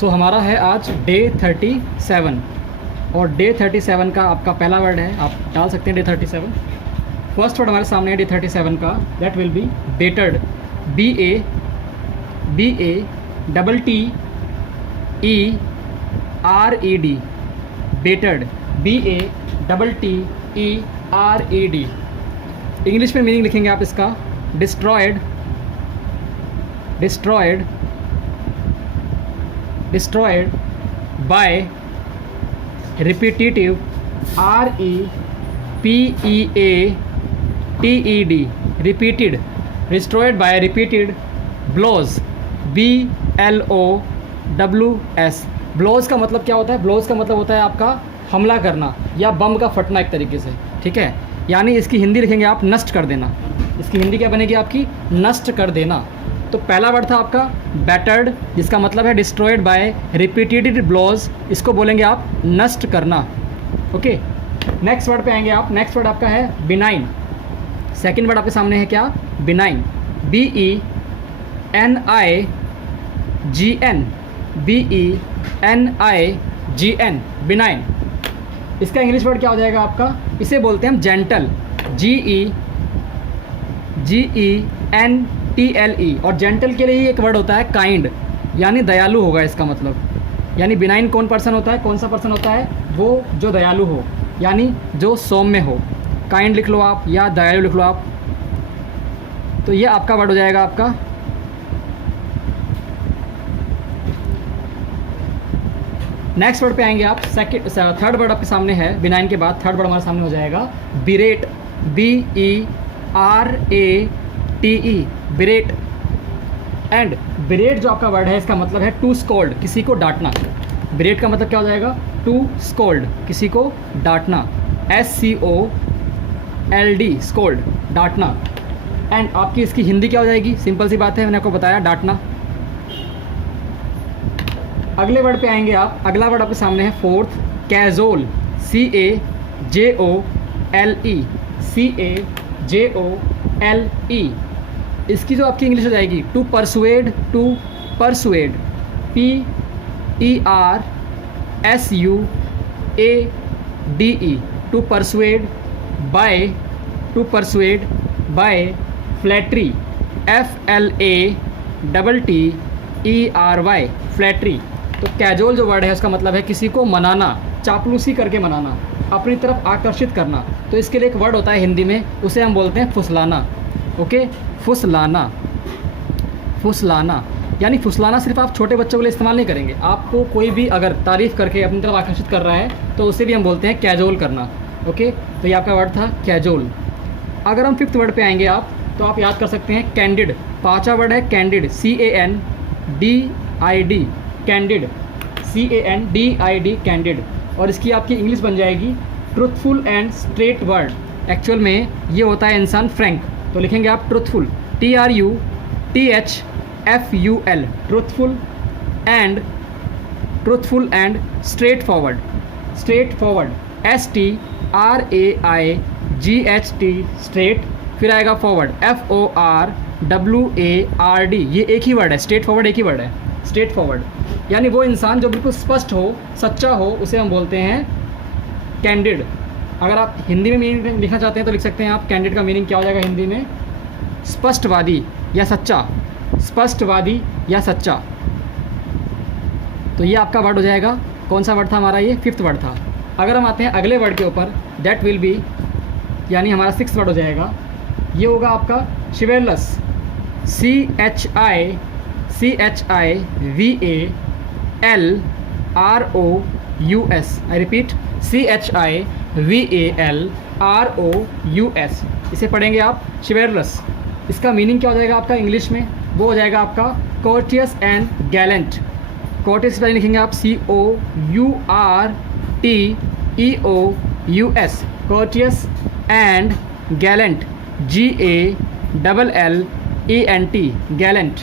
सो हमारा है आज डे 37 और डे 37 का आपका पहला वर्ड है, आप डाल सकते हैं डे 37। फर्स्ट वर्ड हमारे सामने है डे 37 का, that will be battered, BATTERED, battered, BATTERED। English में मीनिंग लिखेंगे आप इसका destroyed, by repetitive, REPEATED, repeated, destroyed by repeated blows, BLOWS। Blows का मतलब क्या होता है? ब्लोज का मतलब होता है आपका हमला करना या बम का फटना एक तरीके से, ठीक है। यानी इसकी हिंदी लिखेंगे आप नष्ट कर देना। इसकी हिंदी क्या बनेगी आपकी? नष्ट कर देना। तो पहला वर्ड था आपका बैटर्ड, जिसका मतलब है डिस्ट्रॉयड बाय रिपीटेड ब्लोज, इसको बोलेंगे आप नष्ट करना। ओके, नेक्स्ट वर्ड पे आएंगे आप। नेक्स्ट वर्ड आपका है बिनाइन। सेकंड वर्ड आपके सामने है क्या? Benign, BENIGN, benign. इसका इंग्लिश वर्ड क्या हो जाएगा आपका? इसे बोलते हैं हम जेंटल, GENTLE। और जेंटल के लिए ही एक वर्ड होता है काइंड, यानी दयालु होगा इसका मतलब। यानी बिनाइन कौन पर्सन होता है? कौन सा पर्सन होता है? वो जो दयालु हो, यानी जो सौम्य हो। काइंड लिख लो आप या दयालु लिख लो आप। तो ये आपका वर्ड हो जाएगा आपका नेक्स्ट वर्ड पे आएंगे आप। थर्ड वर्ड आपके सामने है बिनाइन के बाद। थर्ड वर्ड हमारे सामने हो जाएगा बिरेट, BERATE, बिरेट। एंड बिरेट जो आपका वर्ड है इसका मतलब है टू स्कोल्ड, किसी को डांटना। बिरेट का मतलब क्या हो जाएगा? टू स्कोल्ड, किसी को डांटना, SCOLD, स्कोल्ड, डांटना। एंड आपकी इसकी हिंदी क्या हो जाएगी? सिंपल सी बात है, मैंने आपको बताया, डांटना। अगले वर्ड पे आएंगे आप। अगला वर्ड आपके सामने है फोर्थ, कैजोल, CAJOLE, इसकी जो आपकी इंग्लिश हो जाएगी to persuade, PERSUADE, to persuade, by flattery, FLATTERY, flattery. तो कैजुअल जो वर्ड है उसका मतलब है किसी को मनाना, चापलूसी करके मनाना, अपनी तरफ आकर्षित करना। तो इसके लिए एक वर्ड होता है हिंदी में, उसे हम बोलते हैं फुसलाना। ओके, फुसलाना। यानी फुसलाना सिर्फ आप छोटे बच्चों के लिए इस्तेमाल नहीं करेंगे। आपको कोई भी अगर तारीफ़ करके अपनी तरफ आकर्षित कर रहा है तो उसे भी हम बोलते हैं कैजुअल करना। ओके, तो ये आपका वर्ड था कैजुअल। अगर हम फिफ्थ वर्ड पे आएंगे आप, तो आप याद कर सकते हैं कैंडिड। पांचवा वर्ड है candid, CANDID, candid, CANDID, candid. और इसकी आपकी इंग्लिश बन जाएगी truthful and straight word. Actual में ये होता है इंसान फ्रैंक, तो लिखेंगे आप truthful, TRUTHFUL, truthful and straight forward, STRAIGHT, straight. फिर आएगा फॉरवर्ड, FORWARD। ये एक ही वर्ड है, स्ट्रेट फॉरवर्ड एक ही वर्ड है, स्ट्रेट फॉरवर्ड। यानी वो इंसान जो बिल्कुल स्पष्ट हो, सच्चा हो, उसे हम बोलते हैं कैंडिड। अगर आप हिंदी में मीनिंग लिखना चाहते हैं तो लिख सकते हैं आप कैंडिड का मीनिंग क्या हो जाएगा हिंदी में? स्पष्टवादी या सच्चा, तो ये आपका वर्ड हो जाएगा। कौन सा वर्ड था हमारा? ये फिफ्थ वर्ड था। अगर हम आते हैं अगले वर्ड के ऊपर, दैट विल बी, यानी हमारा सिक्स्थ वर्ड हो जाएगा। ये होगा आपका शिवेरलस, CHIVALROUS। I repeat, CHIVALROUS। इसे पढ़ेंगे आप शिवेरलस। इसका मीनिंग क्या हो जाएगा आपका इंग्लिश में? वो हो जाएगा आपका कोर्टियस एंड गैलेंट। कोर्टियस पर लिखेंगे आप COURTEOUS, courteous and Gallant, GALLENT, Gallant.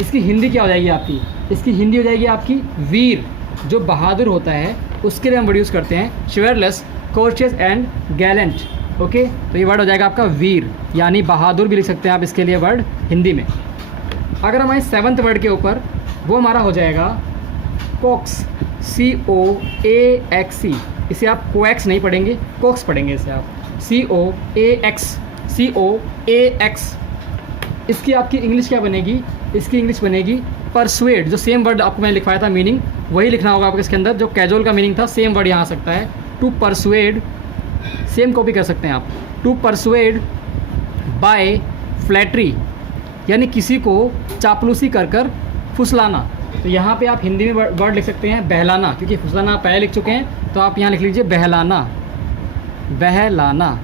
इसकी हिंदी क्या हो जाएगी आपकी? इसकी हिंदी हो जाएगी आपकी वीर, जो बहादुर होता है उसके लिए हम वर्ड यूज़ करते हैं शिवेरलस, कोर्टियस एंड गैलेंट। ओके, तो ये वर्ड हो जाएगा आपका वीर, यानी बहादुर भी लिख सकते हैं आप इसके लिए वर्ड हिंदी में। अगर हमारे सेवन्थ वर्ड के ऊपर, वो हमारा हो जाएगा कोक्स, COAXE, इसे आप कोएक्स नहीं पढ़ेंगे, कोक्स पढ़ेंगे इसे आप, COAX। इसकी आपकी इंग्लिश क्या बनेगी? इसकी इंग्लिश बनेगी परसुएड। जो सेम वर्ड आपको मैंने लिखवाया था मीनिंग, वही लिखना होगा आपको इसके अंदर। जो कैजुअल का मीनिंग था, सेम वर्ड यहाँ आ सकता है, टू परसुएड, सेम कॉपी कर सकते हैं आप, टू परसुएड बाय फ्लैटरी, यानी किसी को चापलूसी कर कर फुसलाना। तो यहाँ पे आप हिंदी में वर्ड लिख सकते हैं बहलाना, क्योंकि फुसलाना आप पहले लिख चुके हैं, तो आप यहाँ लिख लीजिए बहलाना, बहलाना।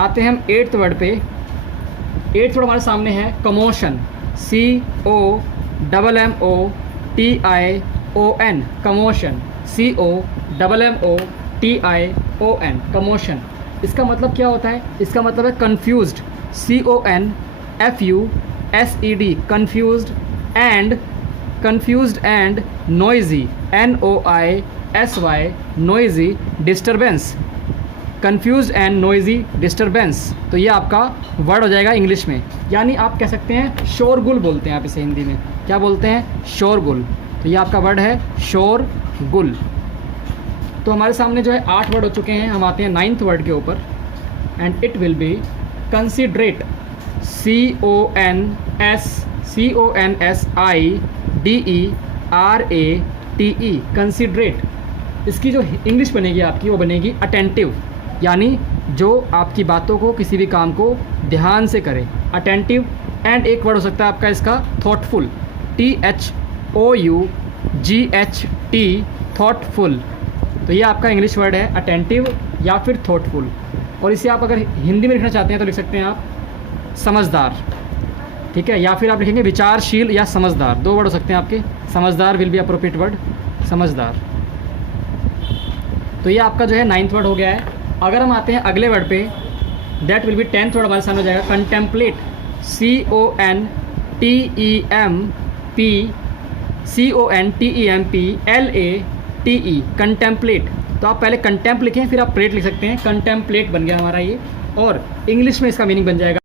आते हैं हम 8th वर्ड पे। 8th वर्ड हमारे सामने है commotion, COMMOTION, commotion, COMMOTION, commotion. इसका मतलब क्या होता है? इसका मतलब है confused, CONFUSED, confused and noisy, NOISY, noisy, disturbance, confused and noisy disturbance. तो ये आपका वर्ड हो जाएगा इंग्लिश में, यानी आप कह सकते हैं शोरगुल बोलते हैं आप इसे हिंदी में, क्या बोलते हैं? शोरगुल। तो ये आपका वर्ड है शोरगुल। तो हमारे सामने जो है 8 वर्ड हो चुके हैं। हम आते हैं 9th वर्ड के ऊपर, and it will be considerate, CONSIDERATE, considerate. इसकी जो इंग्लिश बनेगी आपकी, वो बनेगी अटेंटिव, यानी जो आपकी बातों को, किसी भी काम को ध्यान से करे, अटेंटिव। एंड एक वर्ड हो सकता है आपका इसका थॉटफुल, THOUGHT, थॉटफुल। तो ये आपका इंग्लिश वर्ड है अटेंटिव या फिर थॉटफुल। और इसे आप अगर हिंदी में लिखना चाहते हैं तो लिख सकते हैं आप समझदार, ठीक है, या फिर आप लिखेंगे विचारशील या समझदार, 2 वर्ड हो सकते हैं आपके। समझदार विल बी अप्रोप्रिएट वर्ड, समझदार। तो ये आपका जो है 9th वर्ड हो गया है। अगर हम आते हैं अगले वर्ड पे, that will B 10th word हमारे सामने हो जाएगा कंटेम्पलेट, CONTEMPLATE, कंटेम्पलेट। तो आप पहले कंटेम्प लिखें, फिर आप प्लेट लिख सकते हैं, कंटेम्पलेट बन गया हमारा ये। और इंग्लिश में इसका मीनिंग बन जाएगा